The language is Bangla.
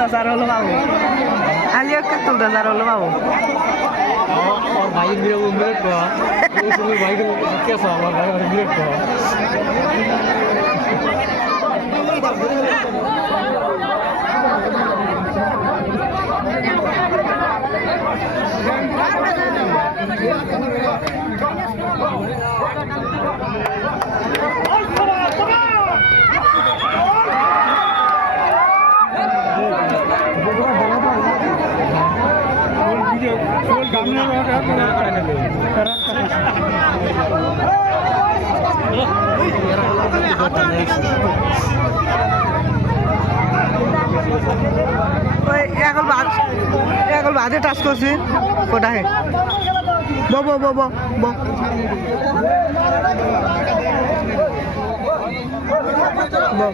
তুলতেছে আর হলো বাবু আলিয়াকে তুলতেছে আর হলো বাবু ভাই বিরাট ভাই কেসা আমার ভাই বিরাট এখন বাদে টাচ করছি কোটায় বো বো বো বো বো বো